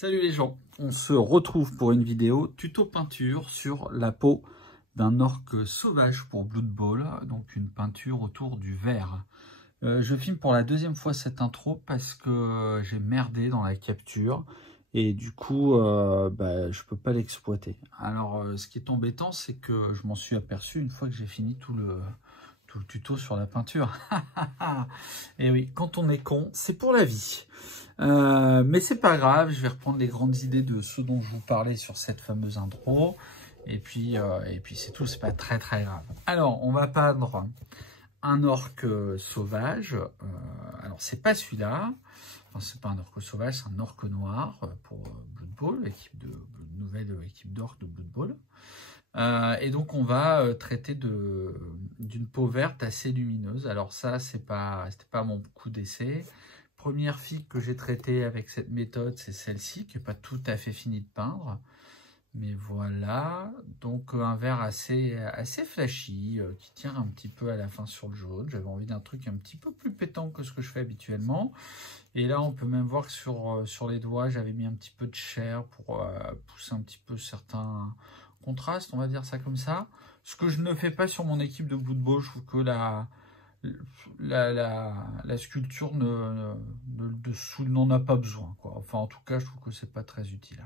Salut les gens, on se retrouve pour une vidéo tuto peinture sur la peau d'un orque sauvage pour Blood Bowl, donc une peinture autour du vert. Je filme pour la deuxième fois cette intro parce que j'ai merdé dans la capture et du coup je peux pas l'exploiter. Alors ce qui est embêtant, c'est que je m'en suis aperçu une fois que j'ai fini tout le tuto sur la peinture. Et oui, quand on est con, c'est pour la vie. Mais c'est pas grave, je vais reprendre les grandes idées de ce dont je vous parlais sur cette fameuse intro. Et puis c'est tout, c'est pas très grave. Alors, on va peindre un orque sauvage. Alors, c'est pas celui-là. Enfin, c'est pas un orque sauvage, c'est un orque noir pour Blood Bowl, nouvelle équipe d'orques de Blood Bowl. Et donc on va traiter d'une peau verte assez lumineuse. Alors ça, c'était pas mon coup d'essai. Première figue que j'ai traitée avec cette méthode, c'est celle-ci, qui n'est pas tout à fait finie de peindre. Mais voilà, donc un vert assez flashy, qui tient un petit peu à la fin sur le jaune. J'avais envie d'un truc un petit peu plus pétant que ce que je fais habituellement. Et là, on peut même voir que sur les doigts, j'avais mis un petit peu de chair pour pousser un petit peu certains contrastes, on va dire ça comme ça. Ce que je ne fais pas sur mon équipe de Blood Bowl. Je trouve que la sculpture dessous n'en a pas besoin, quoi. Enfin, en tout cas, je trouve que c'est pas très utile.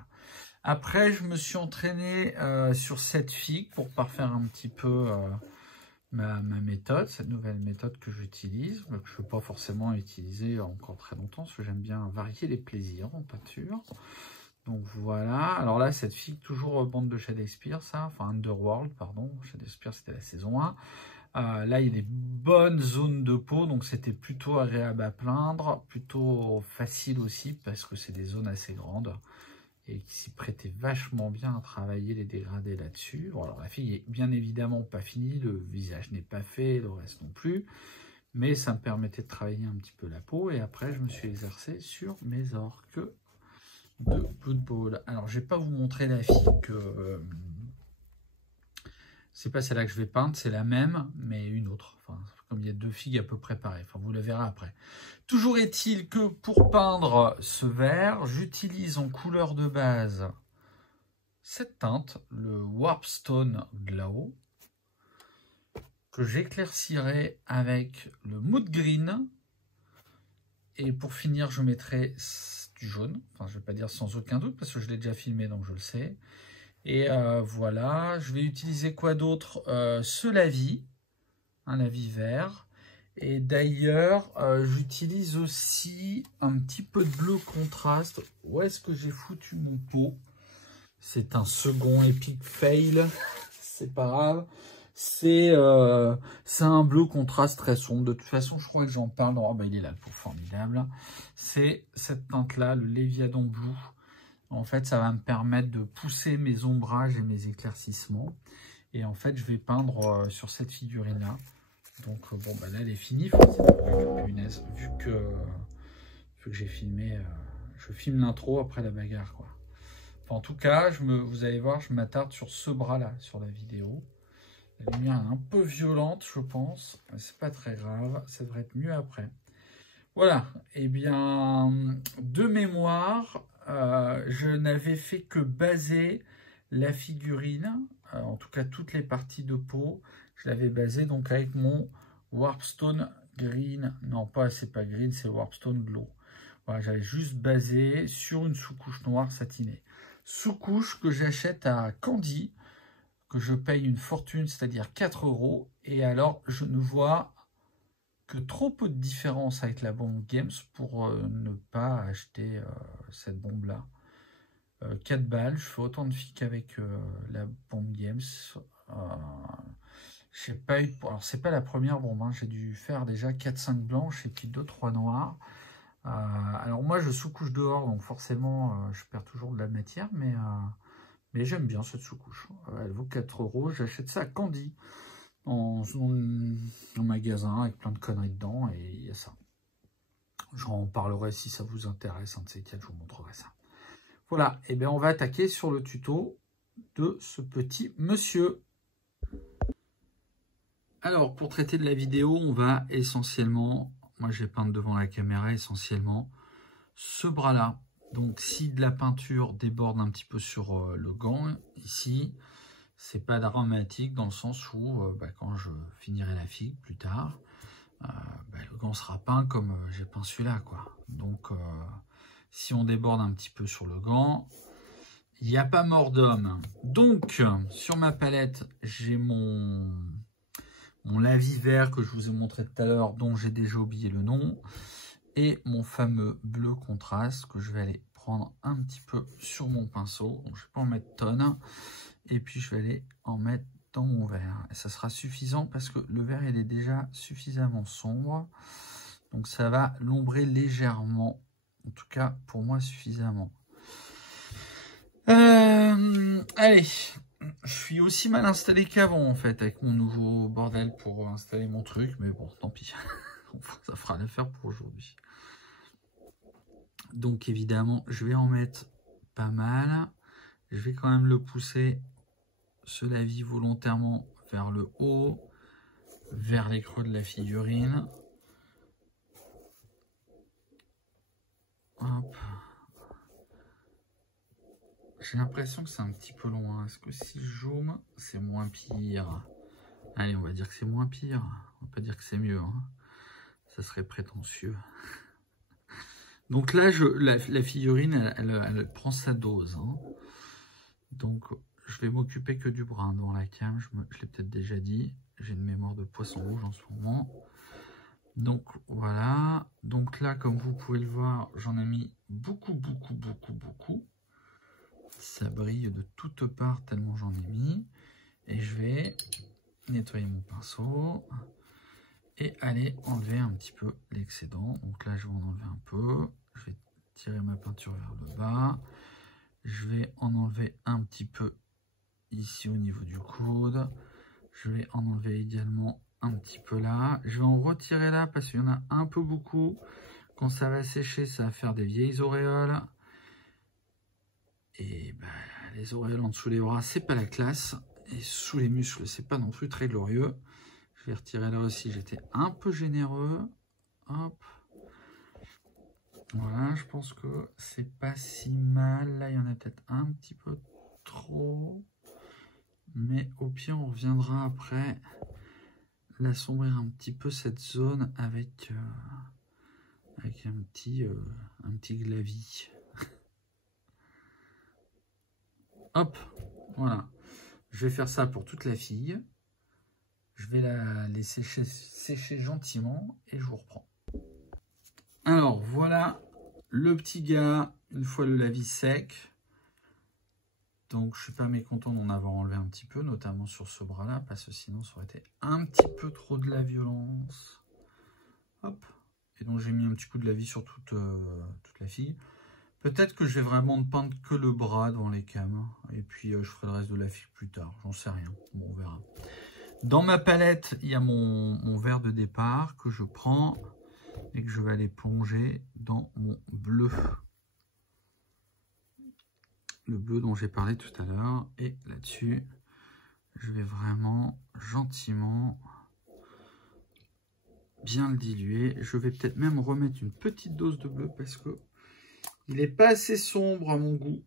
Après, je me suis entraîné sur cette figue pour parfaire un petit peu ma méthode, cette nouvelle méthode que j'utilise, que je ne vais pas forcément utiliser encore très longtemps, parce que j'aime bien varier les plaisirs en peinture. Donc voilà, alors là, cette figue, toujours bande de Shadowspear, ça, enfin Underworld, pardon, Shadowspear c'était la saison 1. Là, il y a des bonnes zones de peau, donc c'était plutôt agréable à peindre, plutôt facile aussi, parce que c'est des zones assez grandes, et qui s'y prêtait vachement bien à travailler les dégradés là-dessus. Bon, alors la figue est bien évidemment pas finie, le visage n'est pas fait, le reste non plus, mais ça me permettait de travailler un petit peu la peau, et après je me suis exercé sur mes orques de Blood Bowl. Alors je vais pas vous montrer la figue, c'est pas celle-là que je vais peindre, c'est la même, mais une autre. Enfin, comme il y a deux figues à peu près pareilles, enfin, vous la verrez après. Toujours est-il que pour peindre ce vert, j'utilise en couleur de base cette teinte, le Warpstone Glow, que j'éclaircirai avec le Mood Green. Et pour finir, je mettrai du jaune. Enfin, je ne vais pas dire sans aucun doute, parce que je l'ai déjà filmé, donc je le sais. Et voilà, je vais utiliser quoi d'autre, ce lavis, un lavis vert. Et d'ailleurs, j'utilise aussi un petit peu de bleu contraste. Où est-ce que j'ai foutu mon pot? C'est un second epic fail, c'est pas grave. C'est un bleu contraste très sombre. De toute façon, je crois que j'en parle. Oh, bah, il est là, le pot formidable. C'est cette teinte-là, le Léviathan Blue. En fait, ça va me permettre de pousser mes ombrages et mes éclaircissements. Et en fait, je vais peindre sur cette figurine-là. Donc, bon, bah là, elle est finie. Punaise, vu que j'ai filmé, je filme l'intro après la bagarre, quoi. Enfin, en tout cas, vous allez voir, je m'attarde sur ce bras-là, sur la vidéo. La lumière est un peu violente, je pense. C'est pas très grave, ça devrait être mieux après. Voilà, et bien, de mémoire, je n'avais fait que baser la figurine, en tout cas toutes les parties de peau, je l'avais basé donc avec mon Warpstone Green, non pas, c'est pas Green, c'est Warpstone Glow. Voilà, j'avais juste basé sur une sous-couche noire satinée. Sous-couche que j'achète à Candy, que je paye une fortune, c'est-à-dire 4 €, et alors je ne vois que trop peu de différence avec la bombe Games pour ne pas acheter cette bombe-là. 4 balles, je fais autant de filles qu'avec la bombe Games. Je sais pas, alors c'est pas la première bombe, hein. J'ai dû faire déjà 4-5 blanches et puis 2-3 noires. Alors moi je sous-couche dehors, donc forcément je perds toujours de la matière, mais j'aime bien cette sous-couche. Elle vaut 4 €, j'achète ça à Candy. En magasin avec plein de conneries dedans, et il y a ça. J'en parlerai si ça vous intéresse, un de ces quatre, je vous montrerai ça. Voilà, et bien on va attaquer sur le tuto de ce petit monsieur. Alors, pour traiter de la vidéo, on va essentiellement, moi je vais peindre devant la caméra essentiellement ce bras-là. Donc si de la peinture déborde un petit peu sur le gant, ici, c'est pas dramatique dans le sens où quand je finirai la figue plus tard, le gant sera peint comme j'ai peint celui-là, quoi. Donc si on déborde un petit peu sur le gant, il n'y a pas mort d'homme. Donc sur ma palette, j'ai mon lavis vert que je vous ai montré tout à l'heure, dont j'ai déjà oublié le nom, et mon fameux bleu contraste que je vais aller prendre un petit peu sur mon pinceau. Donc je vais pas en mettre tonne, et puis je vais aller en mettre dans mon verre. Et ça sera suffisant parce que le vert il est déjà suffisamment sombre. Donc ça va l'ombrer légèrement. En tout cas, pour moi, suffisamment. Allez, je suis aussi mal installé qu'avant, en fait, avec mon nouveau bordel pour installer mon truc. Mais bon, tant pis. Ça fera l'affaire pour aujourd'hui. Donc, évidemment, je vais en mettre pas mal. Je vais quand même le pousser, ce lavis, volontairement vers le haut, vers les creux de la figurine. Hop. J'ai l'impression que c'est un petit peu loin. Est-ce que si je zoome, c'est moins pire? Allez, on va dire que c'est moins pire. On va pas dire que c'est mieux. Hein. Ça serait prétentieux. Donc là, la figurine, elle prend sa dose. Hein. Donc, je vais m'occuper que du brun dans la cam. Je l'ai peut-être déjà dit. J'ai une mémoire de poisson rouge en ce moment. Donc, voilà. Donc là, comme vous pouvez le voir, j'en ai mis beaucoup. Ça brille de toutes parts tellement j'en ai mis. Et je vais nettoyer mon pinceau et aller enlever un petit peu l'excédent. Donc là, je vais en enlever un peu. Je vais tirer ma peinture vers le bas. Je vais en enlever un petit peu ici au niveau du coude. Je vais en enlever également un petit peu là. Je vais en retirer là parce qu'il y en a un peu beaucoup. Quand ça va sécher, ça va faire des vieilles auréoles. Et les auréoles en dessous les bras, c'est pas la classe. Et sous les muscles, c'est pas non plus très glorieux. Je vais retirer là aussi, j'étais un peu généreux. Hop. Voilà, je pense que c'est pas si mal. Là, il y en a peut-être un petit peu trop. Mais au pire, on reviendra après l'assombrir un petit peu cette zone avec un petit glavis. Hop, voilà. Je vais faire ça pour toute la fille. Je vais la laisser sécher gentiment et je vous reprends. Alors voilà le petit gars, une fois le lavis sec. Donc je suis pas mécontent d'en avoir enlevé un petit peu, notamment sur ce bras là, parce que sinon ça aurait été un petit peu trop de la violence. Hop. Et donc j'ai mis un petit coup de lavis sur toute la fille. Peut-être que je vais vraiment ne peindre que le bras devant les cams. Et puis je ferai le reste de la fille plus tard, j'en sais rien. Bon, on verra. Dans ma palette, il y a mon vert de départ que je prends et que je vais aller plonger dans mon bleu. Le bleu dont j'ai parlé tout à l'heure. Et là-dessus, je vais vraiment gentiment bien le diluer. Je vais peut-être même remettre une petite dose de bleu parce que il n'est pas assez sombre à mon goût.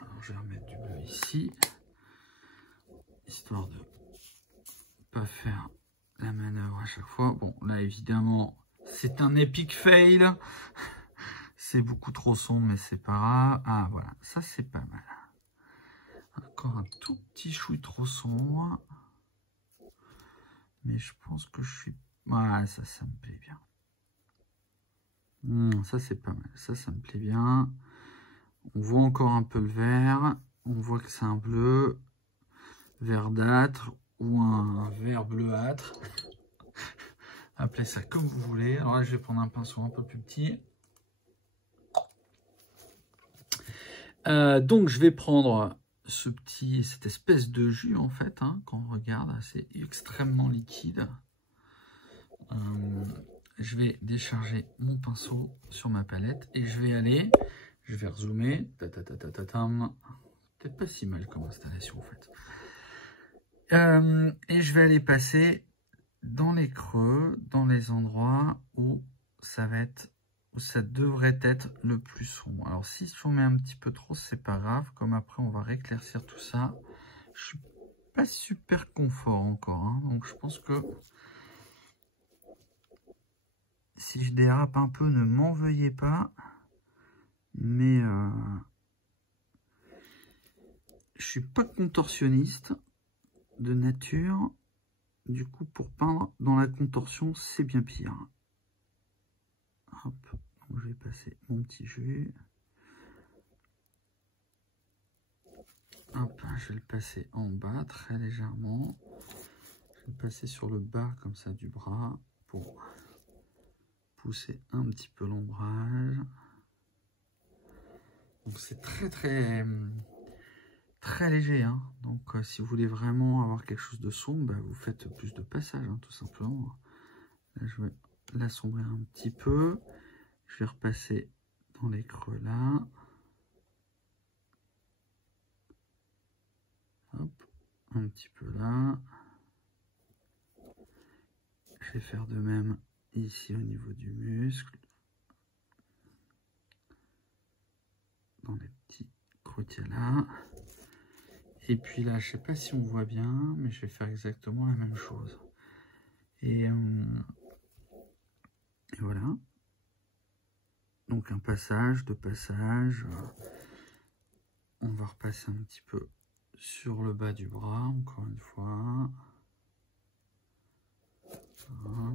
Alors, je vais remettre du bleu ici, histoire de pas faire la manœuvre à chaque fois. Bon, là, évidemment, c'est un epic fail. C'est beaucoup trop sombre, mais c'est pas grave. Ah, voilà, ça, c'est pas mal. Encore un tout petit chouille trop sombre. Mais je pense que je suis... Ouais, ça me plaît bien. Ça, c'est pas mal. Ça me plaît bien. On voit encore un peu le vert. On voit que c'est un bleu verdâtre ou un vert bleuâtre. Appelez ça comme vous voulez. Alors là, je vais prendre un pinceau un peu plus petit. Donc, je vais prendre cette espèce de jus, en fait, hein, quand on regarde. C'est extrêmement liquide. Je vais décharger mon pinceau sur ma palette et je vais rezoomer. Peut-être pas si mal comme installation, en fait. Et je vais aller passer dans les creux, dans les endroits où ça va être où ça devrait être le plus sombre. Alors si je mets un petit peu trop, c'est pas grave. Comme après, on va rééclaircir tout ça. Je suis pas super confort encore, hein, donc je pense que si je dérape un peu, ne m'en veuillez pas. Mais je suis pas contorsionniste de nature. Du coup, pour peindre dans la contorsion, c'est bien pire. Hop, donc je vais passer mon petit jus. Hop, je vais le passer en bas très légèrement. Je vais le passer sur le bas comme ça du bras pour pousser un petit peu l'ombrage. Donc c'est très léger, hein. Donc si vous voulez vraiment avoir quelque chose de sombre, bah, vous faites plus de passages, hein, tout simplement. Là, je vais l'assombrir un petit peu. Je vais repasser dans les creux là. Hop, un petit peu là. Je vais faire de même ici au niveau du muscle. Dans les petits creux qu'il y a là. Et puis là, je sais pas si on voit bien, mais je vais faire exactement la même chose. Et voilà. Donc un passage, deux passages. On va repasser un petit peu sur le bas du bras, encore une fois. Voilà.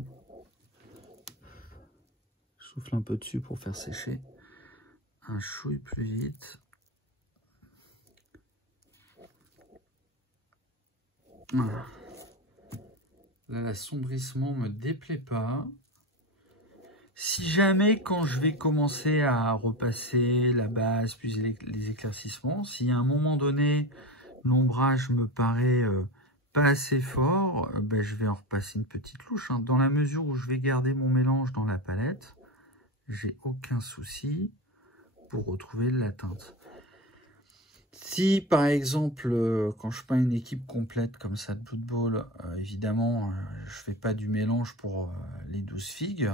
Je souffle un peu dessus pour faire sécher un chouille plus vite. Voilà. Là, l'assombrissement me déplaît pas. Si jamais, quand je vais commencer à repasser la base, puis les éclaircissements, si à un moment donné, l'ombrage me paraît pas assez fort, ben, je vais en repasser une petite louche, hein. Dans la mesure où je vais garder mon mélange dans la palette, j'ai aucun souci pour retrouver la teinte. Si par exemple, quand je peins une équipe complète comme ça de Blood Bowl, évidemment, je fais pas du mélange pour les 12 figues.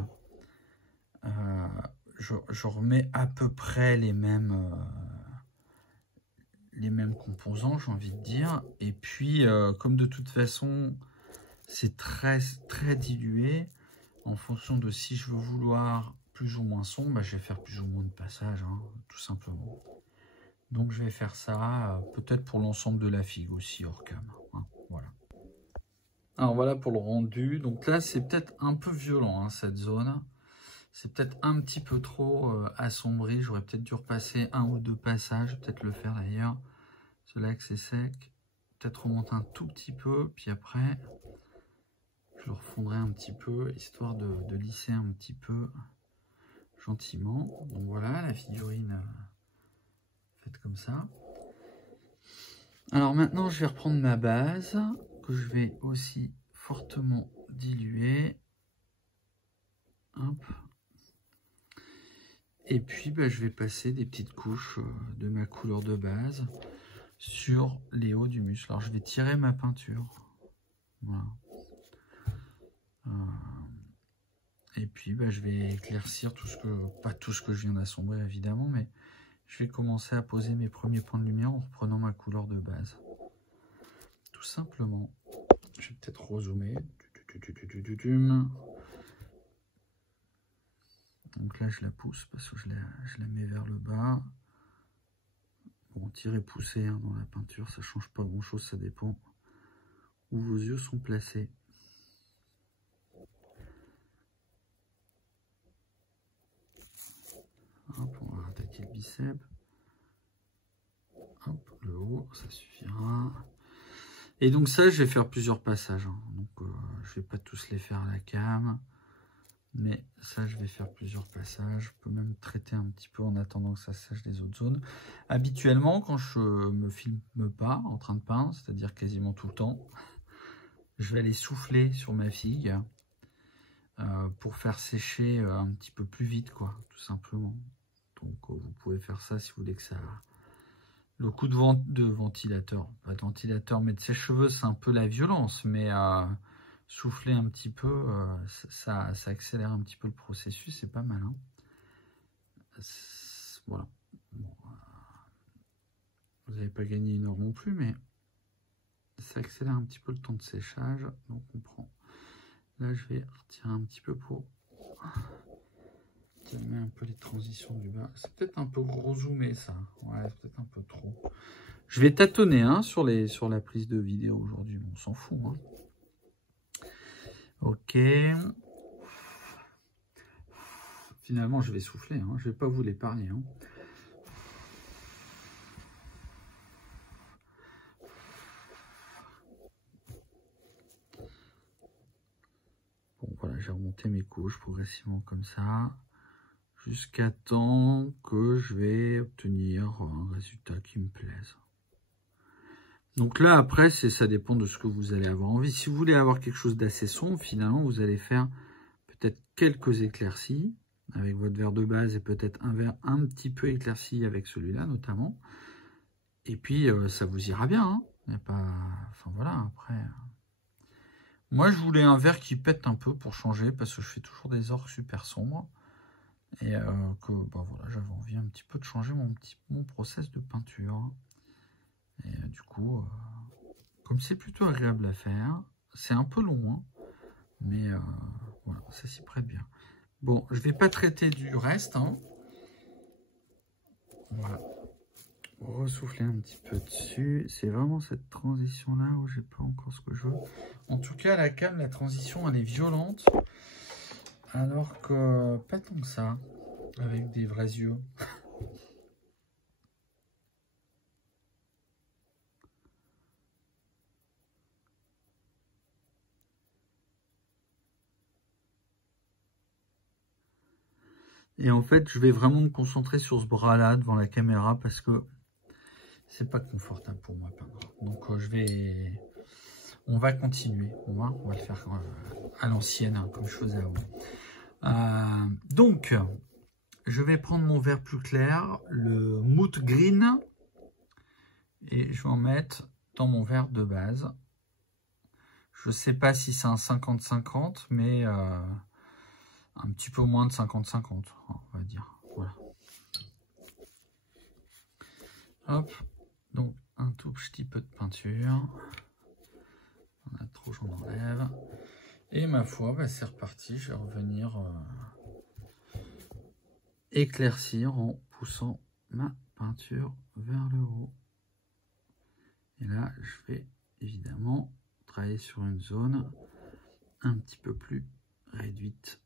Je remets à peu près les mêmes composants, j'ai envie de dire. Et puis, comme de toute façon, c'est très dilué, en fonction de si je veux vouloir plus ou moins sombre, bah, je vais faire plus ou moins de passages, hein, tout simplement. Donc je vais faire ça peut-être pour l'ensemble de la figue aussi hors cam, hein, voilà. Alors voilà pour le rendu. Donc là c'est peut-être un peu violent, hein, cette zone. C'est peut-être un petit peu trop assombri. J'aurais peut-être dû repasser un ou deux passages, peut-être le faire d'ailleurs. Cela que c'est sec. Peut-être remonter un tout petit peu, puis après je le refondrai un petit peu, histoire de lisser un petit peu gentiment. Donc voilà, la figurine faite comme ça. Alors maintenant, je vais reprendre ma base, que je vais aussi fortement diluer. Hop. Et puis, bah, je vais passer des petites couches de ma couleur de base sur les hauts du muscle. Alors, je vais tirer ma peinture. Voilà. Et puis, bah, je vais éclaircir tout ce que, pas tout ce que je viens d'assombrer, évidemment, mais je vais commencer à poser mes premiers points de lumière en reprenant ma couleur de base. Tout simplement. Je vais peut-être rezoomer. Donc là, je la pousse parce que je la mets vers le bas. Bon, tirer, pousser, hein, dans la peinture, ça change pas grand-chose, ça dépend où vos yeux sont placés. Hop, on va attaquer le biceps. Hop, le haut, ça suffira. Et donc ça, je vais faire plusieurs passages, hein. Donc je vais pas tous les faire à la cam. Mais ça, je vais faire plusieurs passages. Je peux même traiter un petit peu en attendant que ça sèche les autres zones. Habituellement, quand je me filme pas en train de peindre, c'est-à-dire quasiment tout le temps, je vais aller souffler sur ma figue pour faire sécher un petit peu plus vite, quoi, tout simplement. Donc vous pouvez faire ça si vous voulez que ça... Le coup de ventilateur, pas de ventilateur, mais de sèche-cheveux, c'est un peu la violence, mais souffler un petit peu, ça accélère un petit peu le processus, c'est pas mal, hein. Voilà. Bon, vous n'avez pas gagné une heure non plus, mais ça accélère un petit peu le temps de séchage. Donc on prend. Là, je vais retirer un petit peu pour calmer un peu les transitions du bas. C'est peut-être un peu gros zoomé ça. Ouais, c'est peut-être un peu trop. Je vais tâtonner hein, sur la prise de vidéo aujourd'hui. On s'en fout. Hein. Ok. Finalement, je vais souffler. Hein. Je ne vais pas vous l'épargner. Hein. Bon, voilà, j'ai remonté mes couches progressivement comme ça. Jusqu'à temps que je vais obtenir un résultat qui me plaise. Donc là, après, ça dépend de ce que vous allez avoir envie. Si vous voulez avoir quelque chose d'assez sombre, finalement, vous allez faire peut-être quelques éclaircies avec votre vert de base et peut-être un vert un petit peu éclairci avec celui-là notamment. Et puis, ça vous ira bien. Hein. Il n'y a pas... Enfin voilà, après... Moi, je voulais un vert qui pète un peu pour changer parce que je fais toujours des orques super sombres. Et que bah voilà, j'avais envie un petit peu de changer mon process de peinture. Et du coup, comme c'est plutôt agréable à faire, c'est un peu long, hein, mais voilà, ça s'y prête bien. Bon, je vais pas traiter du reste. Hein. Voilà. Ressouffler un petit peu dessus. C'est vraiment cette transition-là où j'ai pas encore ce que je veux. En tout cas, à la cam, la transition, elle est violente. Alors que pas tant que ça, avec des vrais yeux. Et en fait, je vais vraiment me concentrer sur ce bras-là devant la caméra parce que c'est pas confortable pour moi peindre. Donc on va continuer. On va le faire à l'ancienne, hein, comme je faisais avant. Donc, je vais prendre mon vert plus clair, le Mood Green, et je vais en mettre dans mon vert de base. Je sais pas si c'est un 50-50, mais un petit peu moins de 50-50, on va dire. Voilà. Hop, donc un tout petit peu de peinture. On a trop, j'en enlève. Et ma foi, bah, c'est reparti. Je vais revenir éclaircir en poussant ma peinture vers le haut. Et là, je vais évidemment travailler sur une zone un petit peu plus réduite.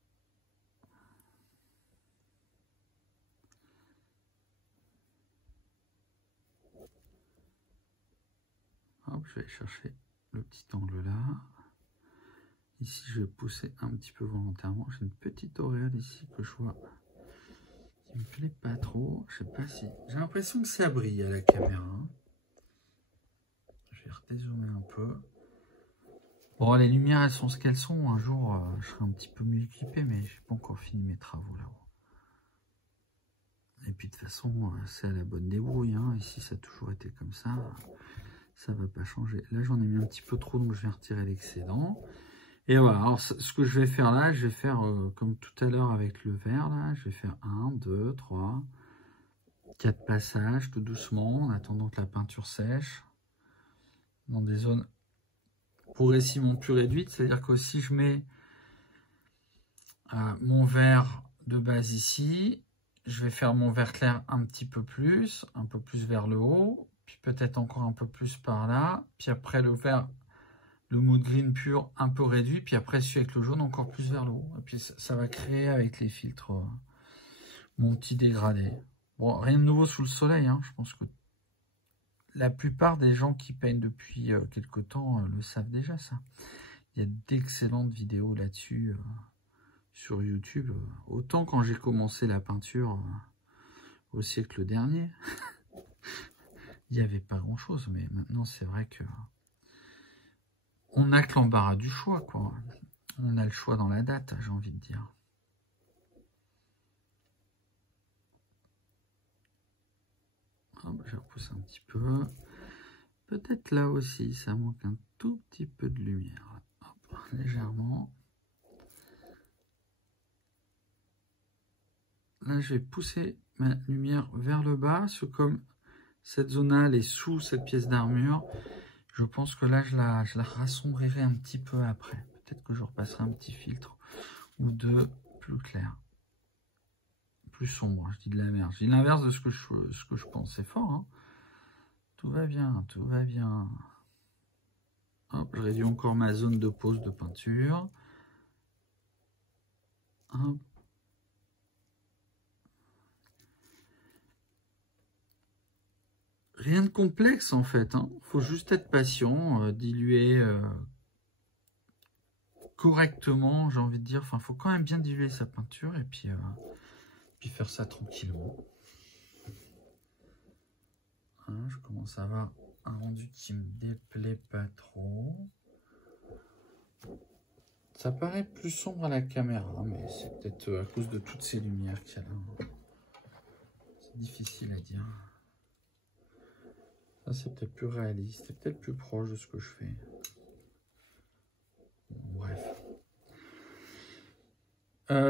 Hop, je vais chercher le petit angle là. Ici, je vais pousser un petit peu volontairement. J'ai une petite auréole ici que je vois qui me plaît pas trop. Je sais pas si... J'ai l'impression que ça brille à la caméra. Je vais redézoomer un peu. Bon, les lumières, elles sont ce qu'elles sont. Un jour, je serai un petit peu mieux équipé, mais j'ai pas encore fini mes travaux là-haut. Et puis, de toute façon, c'est à la bonne débrouille. Hein. Ici, ça a toujours été comme ça. Ça va pas changer. Là, j'en ai mis un petit peu trop, donc je vais retirer l'excédent. Et voilà, alors ce que je vais faire là, je vais faire comme tout à l'heure avec le vert, là, je vais faire 1, 2, 3, 4 passages tout doucement, en attendant que la peinture sèche, dans des zones progressivement plus réduites, c'est-à-dire que si je mets mon vert de base ici, je vais faire mon vert clair un peu plus vers le haut, puis peut-être encore un peu plus par là, puis après le vert... Le Mood Green pur un peu réduit, puis après celui avec le jaune encore plus vers le haut. Et puis ça va créer avec les filtres mon petit dégradé. Bon, rien de nouveau sous le soleil, hein. Je pense que la plupart des gens qui peignent depuis quelque temps le savent déjà ça. Il y a d'excellentes vidéos là-dessus sur YouTube. Autant quand j'ai commencé la peinture au siècle dernier, il n'y avait pas grand-chose, mais maintenant c'est vrai que on n'a que l'embarras du choix, quoi. On a le choix dans la date, j'ai envie de dire. Hop, je repousse un petit peu. Peut-être là aussi, ça manque un tout petit peu de lumière. Hop, légèrement. Là, je vais pousser ma lumière vers le bas, parce que comme cette zone-là, elle est sous cette pièce d'armure, je pense que là, je la rassombrirai un petit peu après. Peut-être que je repasserai un petit filtre ou deux plus clair. Plus sombre, je dis de la merde. Je dis l'inverse de ce que je pense. C'est fort, hein. Tout va bien, tout va bien. Hop, je réduis encore ma zone de pose de peinture. Hop. Rien de complexe en fait, hein. Faut juste être patient, diluer correctement, j'ai envie de dire. Enfin, faut quand même bien diluer sa peinture et puis faire ça tranquillement. Hein, je commence à avoir un rendu qui me déplaît pas trop. Ça paraît plus sombre à la caméra, mais c'est peut-être à cause de toutes ces lumières qu'il y a là. C'est difficile à dire. Ça, c'est peut-être plus réaliste, c'est peut-être plus proche de ce que je fais. Bref.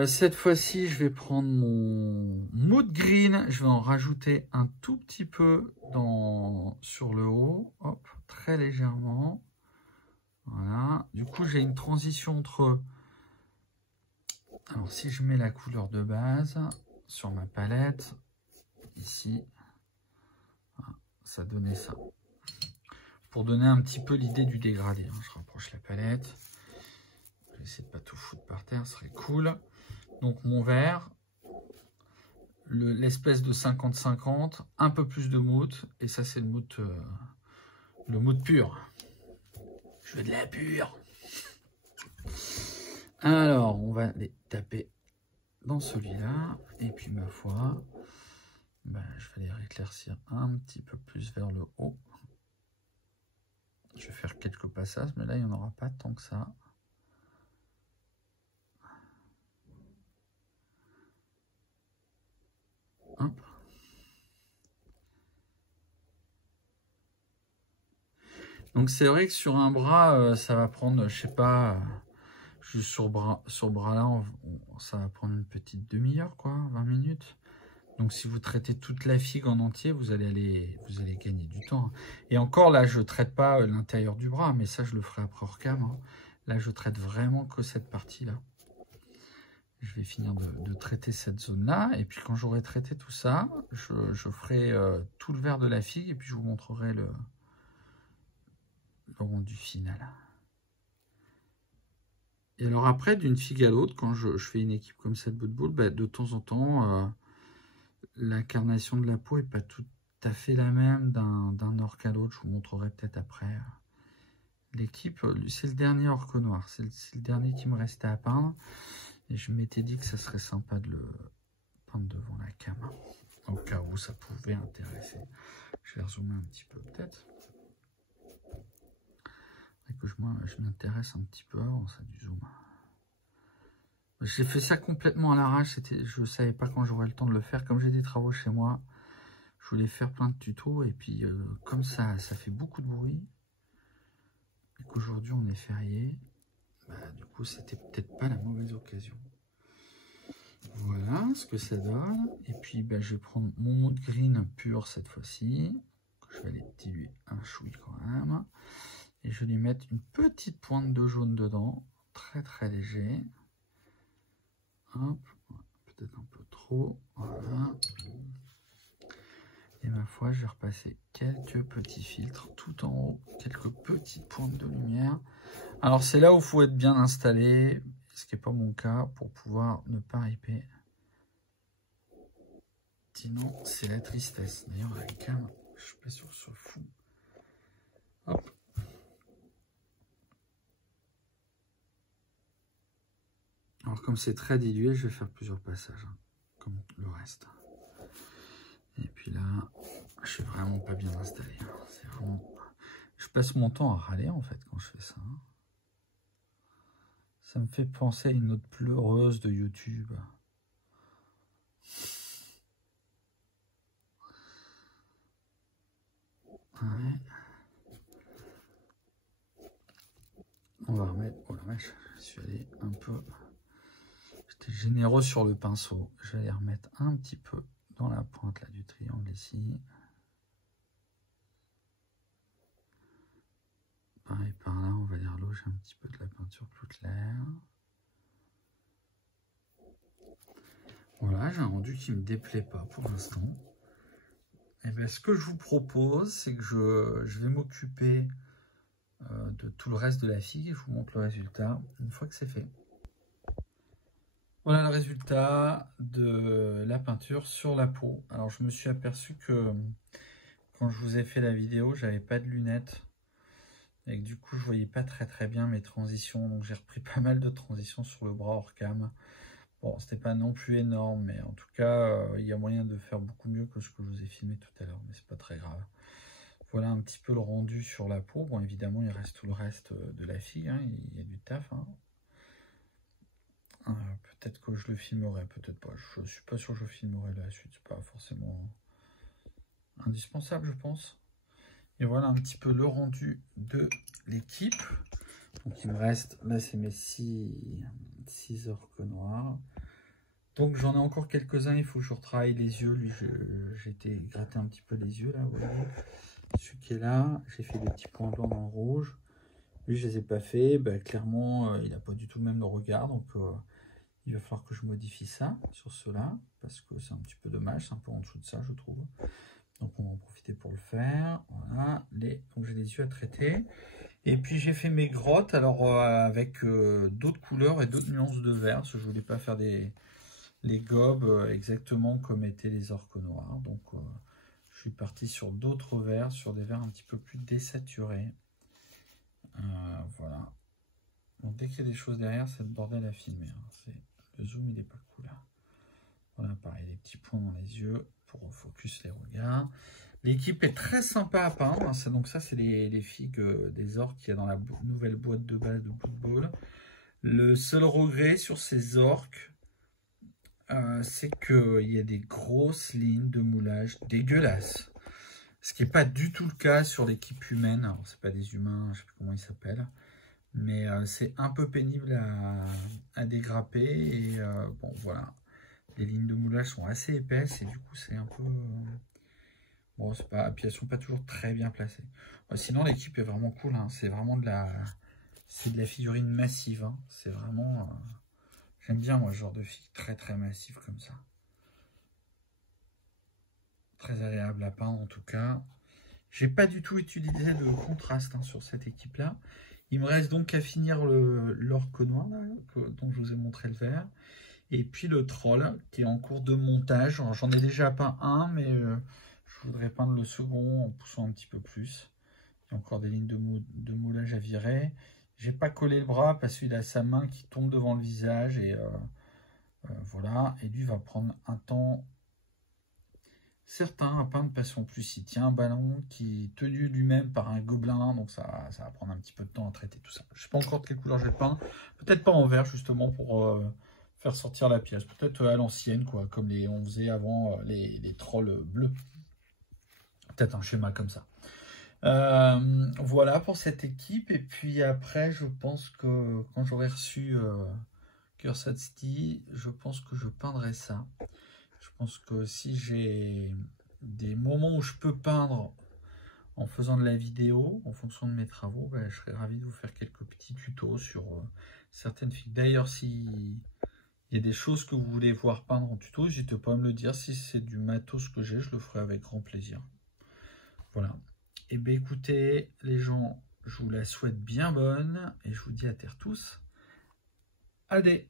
Cette fois-ci, je vais prendre mon mood green. Je vais en rajouter un tout petit peu sur le haut. Hop, très légèrement. Voilà. Du coup, j'ai une transition entre... Alors, si je mets la couleur de base sur ma palette, ici, voilà, ça donnait ça. Pour donner un petit peu l'idée du dégradé. Hein. Je rapproche la palette. Je vais essayer de pas tout foutre par terre, ce serait cool. Donc mon vert, l'espèce de 50-50, un peu plus de mood, et ça c'est le mood pur. Je veux de la pure. Alors on va les taper dans celui-là, et puis ma foi, ben, je vais les éclaircir un petit peu plus vers le haut. Je vais faire quelques passages, mais là il n'y en aura pas tant que ça. Hop. Donc c'est vrai que sur un bras, ça va prendre, je sais pas, juste sur bras là, ça va prendre une petite demi-heure, quoi, 20 minutes. Donc si vous traitez toute la figue en entier, vous allez gagner du temps. Et encore là, je traite pas l'intérieur du bras, mais ça je le ferai après hors cam. Hein. Là, je traite vraiment que cette partie-là. Je vais finir de traiter cette zone-là. Et puis quand j'aurai traité tout ça, je ferai tout le vert de la figue et puis je vous montrerai le rendu final. Et alors après, d'une figue à l'autre, quand je fais une équipe comme ça de bout de boule, bah, de temps en temps, l'incarnation de la peau n'est pas tout à fait la même d'un orque à l'autre. Je vous montrerai peut-être après. L'équipe, c'est le dernier orque noir. C'est le dernier qui me restait à peindre. Et je m'étais dit que ça serait sympa de le peindre devant la cam. Au cas où ça pouvait intéresser. Je vais rezoomer un petit peu peut-être. Que je m'intéresse un petit peu avant ça du zoom. J'ai fait ça complètement à l'arrache, je ne savais pas quand j'aurais le temps de le faire. Comme j'ai des travaux chez moi, je voulais faire plein de tutos et puis comme ça fait beaucoup de bruit et qu'aujourd'hui on est férié, bah, du coup c'était peut-être pas la mauvaise occasion. Voilà ce que ça donne. Et puis bah, je vais prendre mon mood green pur cette fois-ci. Je vais aller diluer un chouï quand même. Et je vais lui mettre une petite pointe de jaune dedans, très très léger. Hop, peut-être un peu trop, voilà. Et ma foi, je vais repasser quelques petits filtres tout en haut, quelques petites pointes de lumière. Alors c'est là où il faut être bien installé, ce qui n'est pas mon cas, pour pouvoir ne pas riper. Sinon, c'est la tristesse. D'ailleurs, la cam, je suis pas sûr que ce soit fou. Hop. Alors comme c'est très dilué, je vais faire plusieurs passages, hein, comme le reste. Et puis là, je suis vraiment pas bien installé. Hein. C'est vraiment... Je passe mon temps à râler en fait quand je fais ça. Hein. Ça me fait penser à une autre pleureuse de YouTube. Ouais. On va remettre... Oh la vache, je suis allé un peu... J'étais généreux sur le pinceau. Je vais aller remettre un petit peu dans la pointe là, du triangle ici. Pareil par là, on va aller reloger un petit peu de la peinture plus claire. Voilà, j'ai un rendu qui ne me déplaît pas pour l'instant. Et bien, ce que je vous propose, c'est que je vais m'occuper de tout le reste de la figue et je vous montre le résultat une fois que c'est fait. Voilà le résultat de la peinture sur la peau. Alors, je me suis aperçu que quand je vous ai fait la vidéo, j'avais pas de lunettes. Et que du coup, je voyais pas très bien mes transitions. Donc, j'ai repris pas mal de transitions sur le bras hors cam. Bon, c'était pas non plus énorme, mais en tout cas, il y a moyen de faire beaucoup mieux que ce que je vous ai filmé tout à l'heure, mais c'est pas très grave. Voilà un petit peu le rendu sur la peau. Bon, évidemment, il reste tout le reste de la figue, hein, il y a du taf. Hein. Peut-être que je le filmerai, peut-être pas. Je suis pas sûr que je filmerai la suite, c'est pas forcément indispensable, je pense. Et voilà un petit peu le rendu de l'équipe. Donc il me reste, là c'est mes 6 orques noirs. Donc j'en ai encore quelques-uns, il faut que je retravaille les yeux. Lui, j'ai été gratter un petit peu les yeux là, vous voyez. Celui qui est là, j'ai fait des petits points blancs dans le rouge. Lui, je les ai pas fait. Bah, clairement, il n'a pas du tout le même regard. Donc il va falloir que je modifie ça sur ceux-là. Parce que c'est un petit peu dommage, c'est un peu en dessous de ça, je trouve. Donc on va en profiter pour le faire. Voilà, donc j'ai les yeux à traiter. Et puis j'ai fait mes grottes, alors avec d'autres couleurs et d'autres nuances de vert. Parce que je voulais pas faire les gobes exactement comme étaient les orques noirs. Donc je suis parti sur d'autres verts, sur des verts un petit peu plus désaturés. Voilà. Donc dès qu'il y a des choses derrière, c'est le bordel à filmer. Hein. Le zoom, il n'est pas cool. Hein. Voilà, pareil, des petits points dans les yeux pour focus les regards. L'équipe est très sympa à peindre. Donc ça, c'est les figues des orques qu'il y a dans la nouvelle boîte de base de Blood Bowl. Le seul regret sur ces orques, c'est qu'il y a des grosses lignes de moulage dégueulasses. Ce qui n'est pas du tout le cas sur l'équipe humaine. Alors, c'est pas des humains, je ne sais plus comment ils s'appellent. Mais c'est un peu pénible à dégrapper. Et bon, voilà. Les lignes de moulage sont assez épaisses et du coup, c'est un peu... bon, c'est pas... Puis elles sont pas toujours très bien placées. Sinon, l'équipe est vraiment cool. Hein. C'est vraiment de la... C'est de la figurine massive. Hein. C'est vraiment... J'aime bien, moi, ce genre de figue très massive comme ça. Très agréable à peindre, en tout cas. J'ai pas du tout utilisé de contraste hein, sur cette équipe-là. Il me reste donc à finir l'orque noir, là, dont je vous ai montré le vert. Et puis le troll, qui est en cours de montage. J'en ai déjà peint un, mais je voudrais peindre le second en poussant un petit peu plus. Il y a encore des lignes de moulage à virer. J'ai pas collé le bras parce qu'il a sa main qui tombe devant le visage. Et voilà. Et lui va prendre un temps certain à peindre parce qu'en plus il tient un ballon qui est tenu lui-même par un gobelin. Donc ça va prendre un petit peu de temps à traiter tout ça. Je sais pas encore de quelle couleur je vais peindre. Peut-être pas en vert justement pour... faire sortir la pièce, peut-être à l'ancienne, quoi, comme on faisait avant les trolls bleus. Peut-être un schéma comme ça. Voilà pour cette équipe. Et puis après, je pense que quand j'aurai reçu Cursed City, je pense que je peindrai ça. Je pense que si j'ai des moments où je peux peindre en faisant de la vidéo, en fonction de mes travaux, ben, je serais ravi de vous faire quelques petits tutos sur certaines figues. D'ailleurs, si... il y a des choses que vous voulez voir peindre en tuto, n'hésitez pas à me le dire. Si c'est du matos que j'ai, je le ferai avec grand plaisir. Voilà. Et bien écoutez, les gens, je vous la souhaite bien bonne. Et je vous dis à terre tous. Allez!